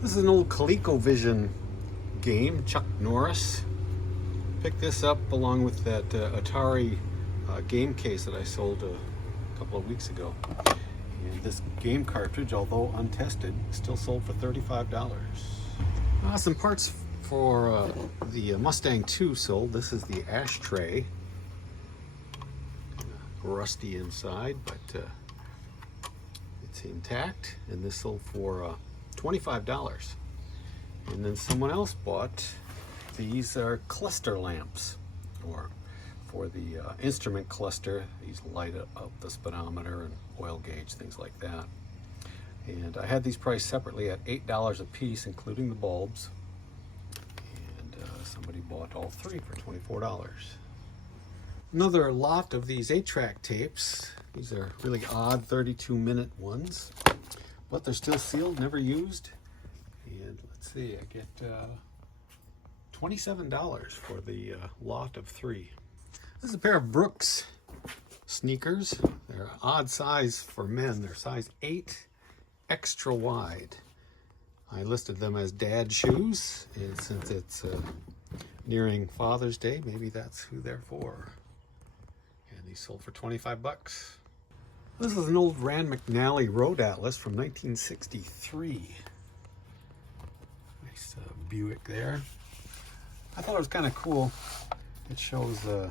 This is an old ColecoVision game, Chuck Norris. Picked this up along with that Atari game case that I sold a couple of weeks ago. And this game cartridge, although untested, still sold for $35. Some parts for the Mustang 2 sold. This is the ashtray. Rusty inside, but it's intact. And this sold for $25. And then someone else bought these are cluster lamps, or for the instrument cluster. These light up the speedometer and oil gauge, things like that. And I had these priced separately at $8 a piece, including the bulbs. And somebody bought all three for $24. Another lot of these 8-track tapes. These are really odd 32-minute ones, but they're still sealed, never used. And let's see, I get $27 for the lot of 3. This is a pair of Brooks sneakers. They're odd size for men. They're size 8 extra wide. I listed them as dad shoes, and since it's nearing Father's Day, maybe that's who they're for. And these sold for 25 bucks. This is an old Rand McNally Road Atlas from 1963. Nice Buick there. I thought it was kind of cool. It shows the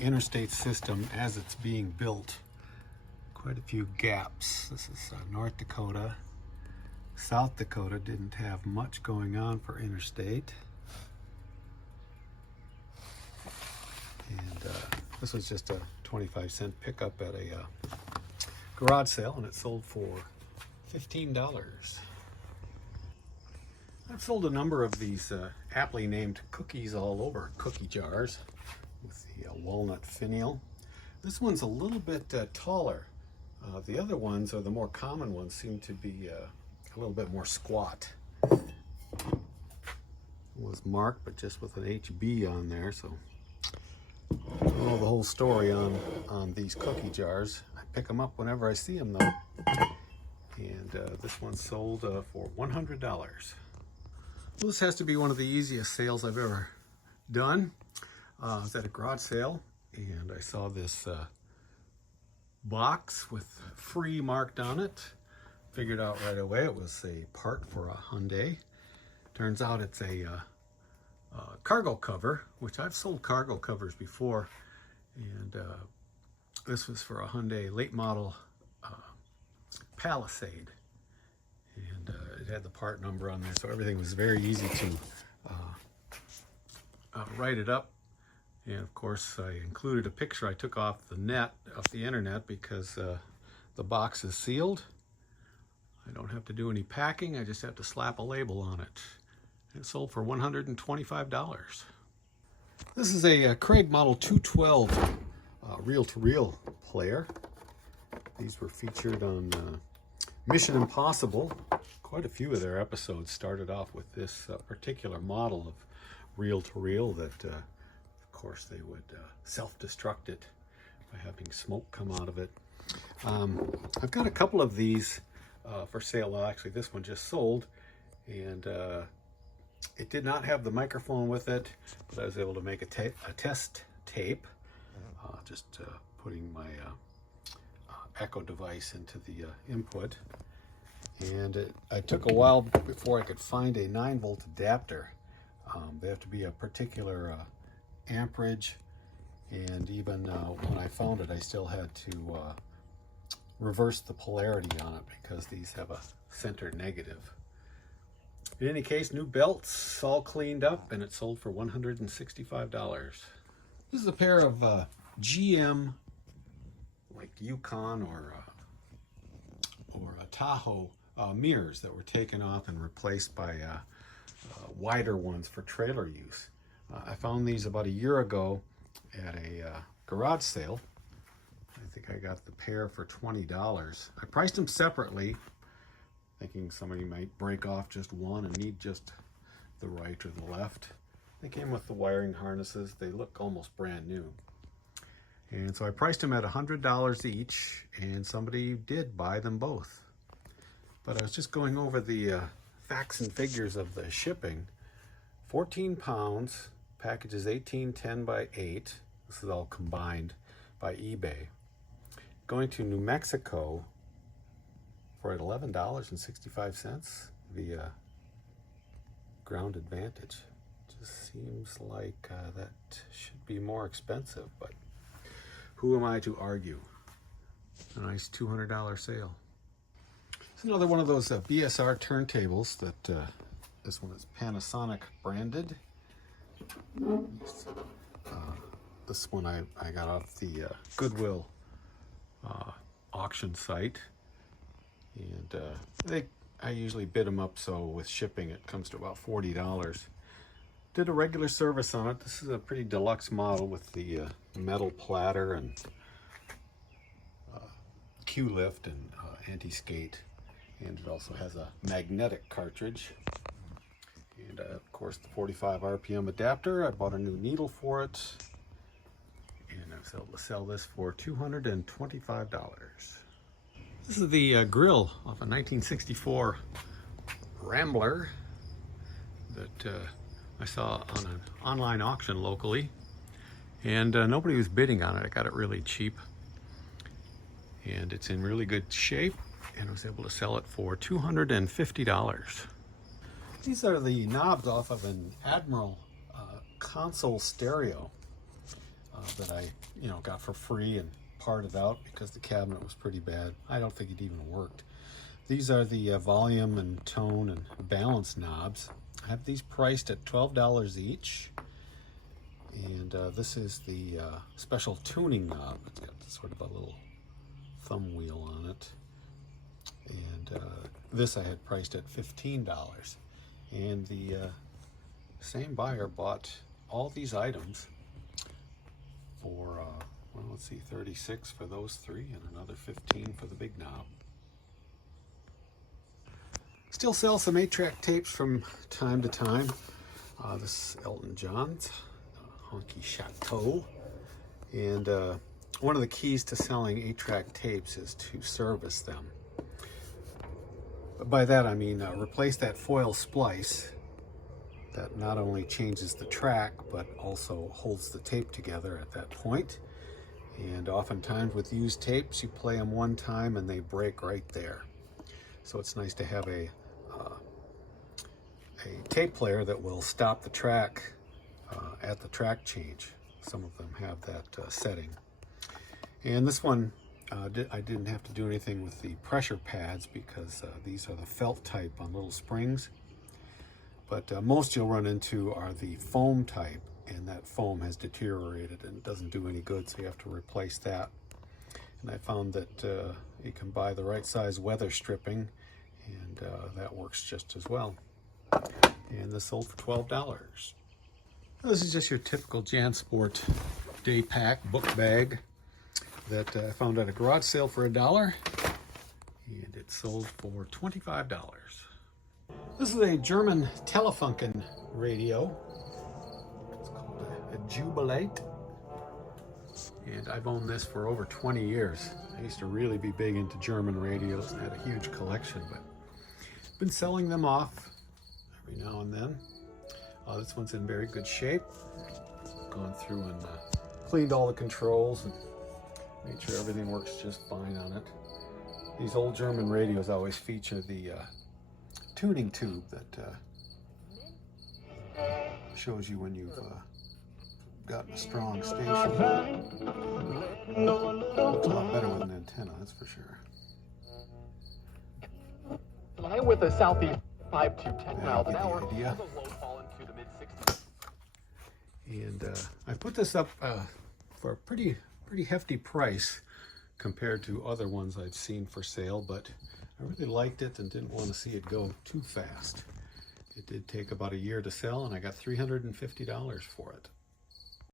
interstate system as it's being built. Quite a few gaps. This is North Dakota. South Dakota didn't have much going on for interstate. And this was just a 25-cent pickup at a garage sale, and it sold for $15. I've sold a number of these aptly named cookies all over cookie jars with the walnut finial. This one's a little bit taller. The other ones, or the more common ones, seem to be a little bit more squat. It was marked, but just with an HB on there, so I don't know the whole story on these cookie jars. I pick them up whenever I see them, though. And this one sold for $100. Well, this has to be one of the easiest sales I've ever done. I was at a garage sale, and I saw this box with free marked on it. Figured out right away it was a part for a Hyundai. Turns out it's a cargo cover, which I've sold cargo covers before, and this was for a Hyundai late model Palisade, and it had the part number on there, so everything was very easy to write it up. And of course I included a picture I took off the internet, because the box is sealed. I don't have to do any packing, I just have to slap a label on it. It sold for $125. This is a Craig Model 212 reel-to-reel player. These were featured on Mission Impossible. Quite a few of their episodes started off with this particular model of reel-to-reel that, of course, they would self-destruct it by having smoke come out of it. I've got a couple of these for sale. Well, actually, this one just sold, and it did not have the microphone with it, but I was able to make a test tape, just putting my echo device into the input. And it took a while before I could find a 9-volt adapter. They have to be a particular amperage, and even when I found it, I still had to reverse the polarity on it, because these have a center negative. In any case, new belts, all cleaned up, and it sold for $165. This is a pair of GM, like Yukon or a Tahoe mirrors that were taken off and replaced by wider ones for trailer use. I found these about a year ago at a garage sale. I think I got the pair for $20. I priced them separately, thinking somebody might break off just one and need just the right or the left. They came with the wiring harnesses. They look almost brand new. And so I priced them at $100 each, and somebody did buy them both. But I was just going over the facts and figures of the shipping. 14 pounds, package is 1810 by 8. This is all combined by eBay. Going to New Mexico for $11.65 via Ground Advantage. Just seems like that should be more expensive, but who am I to argue? A nice $200 sale. It's another one of those BSR turntables that this one is Panasonic branded. This one I got off the Goodwill auction site, and I usually bid them up, so with shipping it comes to about $40. Did a regular service on it. This is a pretty deluxe model with the metal platter and Q-lift and anti-skate, and it also has a magnetic cartridge, and of course the 45 RPM adapter. I bought a new needle for it, and I was able to sell this for $225. This is the grill off a 1964 Rambler that I saw on an online auction locally, and nobody was bidding on it. I got it really cheap, and it's in really good shape, and I was able to sell it for $250. These are the knobs off of an Admiral console stereo that I got for free and parted out because the cabinet was pretty bad. I don't think it even worked. These are the volume and tone and balance knobs. I have these priced at $12 each, and this is the special tuning knob. It's got sort of a little thumb wheel on it, and this I had priced at $15, and the same buyer bought all these items for well, let's see, $36 for those three and another $15 for the big knob. Still sell some 8-track tapes from time to time. This is Elton John's Honky Chateau, and one of the keys to selling 8-track tapes is to service them. By that I mean replace that foil splice that not only changes the track but also holds the tape together at that point. And oftentimes with used tapes, you play them one time and they break right there. So it's nice to have a tape player that will stop the track at the track change. Some of them have that setting. And this one, I didn't have to do anything with the pressure pads because these are the felt type on little springs. But most you'll run into are the foam type, and that foam has deteriorated and doesn't do any good, so you have to replace that. And I found that you can buy the right size weather stripping, and that works just as well. And this sold for $12. This is just your typical JanSport day pack book bag that I found at a garage sale for $1, and it sold for $25. This is a German Telefunken radio. It's called a Jubilate, and I've owned this for over 20 years. I used to really be big into German radios and had a huge collection, but I've been selling them off every now and then. This one's in very good shape. Gone through and cleaned all the controls and made sure everything works just fine on it. These old German radios always feature the tuning tube that shows you when you've gotten a strong station. Looks a lot better with an antenna, that's for sure. Flying with a southeast 5 to 10 miles an hour. Idea. And I put this up for a pretty hefty price compared to other ones I've seen for sale, but I really liked it and didn't want to see it go too fast. It did take about a year to sell, and I got $350 for it.